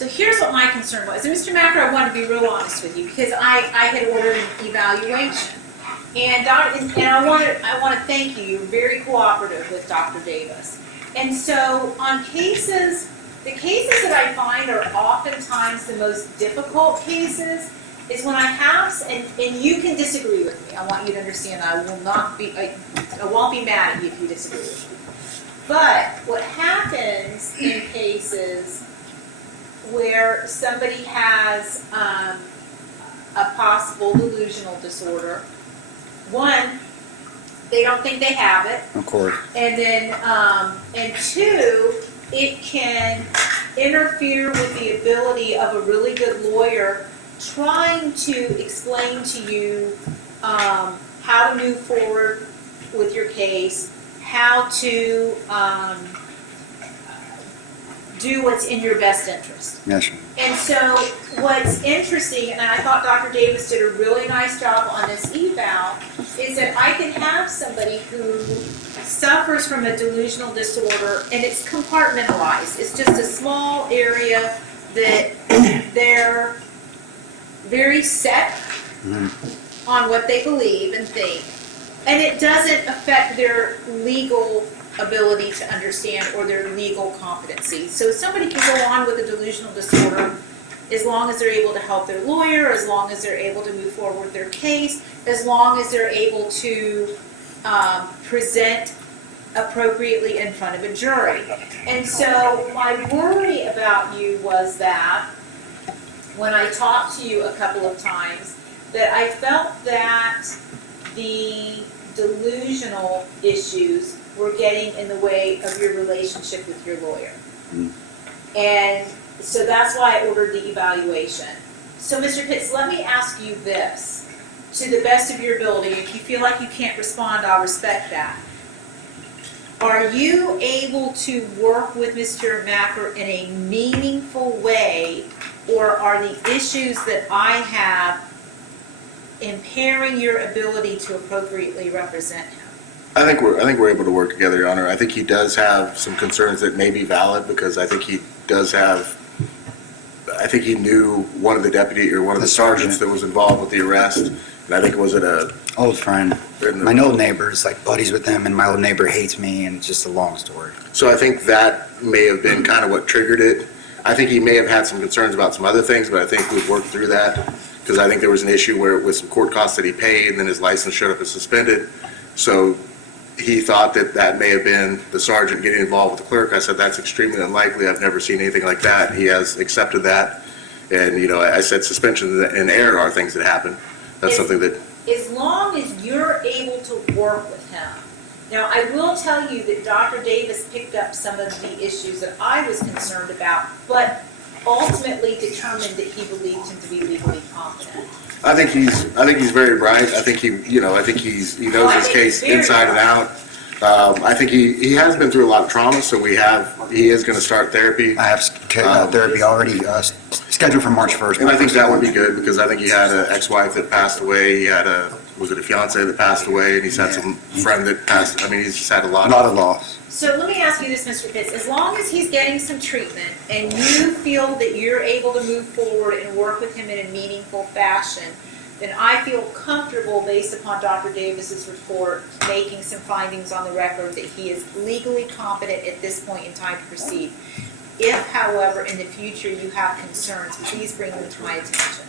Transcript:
So here's what my concern was. And Mr. Macker, I want to be real honest with you because I had ordered an evaluation. And I want to thank you. You're very cooperative with Dr. Davis. And so on cases, the cases that I find are oftentimes the most difficult cases is when I have, and you can disagree with me. I want you to understand that I won't be mad at you if you disagree with me. But what happens in cases where somebody has a possible delusional disorder, one, they don't think they have it. Of course. And then, and two, it can interfere with the ability of a really good lawyer trying to explain to you how to move forward with your case, how to do what's in your best interest. Yes, sir. And so what's interesting, and I thought Dr. Davis did a really nice job on this eval, is that I can have somebody who suffers from a delusional disorder and it's compartmentalized. It's just a small area that they're very set on what they believe and think. And it doesn't affect their legal ability to understand or their legal competency. So somebody can go on with a delusional disorder as long as they're able to help their lawyer, as long as they're able to move forward with their case, as long as they're able to present appropriately in front of a jury. And so my worry about you was that when I talked to you a couple of times, that I felt that the delusional issues were getting in the way of your relationship with your lawyer. And so that's why I ordered the evaluation. So Mr. Pitts, let me ask you this, to the best of your ability. If you feel like you can't respond, I'll respect that. Are you able to work with Mr. Macker in a meaningful way, or are the issues that I have impairing your ability to appropriately represent him? I think we're able to work together, Your Honor. I think he does have some concerns that may be valid because I think he does have. I think he knew one of the deputy or one of the sergeants that was involved with the arrest, and I think it was at a Old friend. My old neighbor's like buddies with them, and my old neighbor hates me, and it's just a long story. So I think that may have been kind of what triggered it. I think he may have had some concerns about some other things, but I think we've worked through that because I think there was an issue where with some court costs that he paid, and then his license showed up as suspended. So he thought that that may have been the sergeant getting involved with the clerk. I said, that's extremely unlikely. I've never seen anything like that. He has accepted that. And, you know, I said suspension and error are things that happen. That's something that... As long as you're able to work with him. Now, I will tell you that Dr. Davis picked up some of the issues that I was concerned about, but ultimately determined that he believed him to be legally competent. I think he's very bright. I think he knows his case inside and out. I think he has been through a lot of trauma, so he is going to start therapy. I have therapy already scheduled for March 1st. And I think that would be good because I think he had an ex-wife that passed away. He had a fiance that passed away, and he's had some friend that passed. I mean, he's just had a lot of loss. So let me ask you this, Mr. Pitts. As long as he's getting some treatment and you feel that you're able to move forward and work with him in a meaningful fashion, then I feel comfortable, based upon Dr. Davis's report, making some findings on the record that he is legally competent at this point in time to proceed. If, however, in the future you have concerns, please bring them to my attention.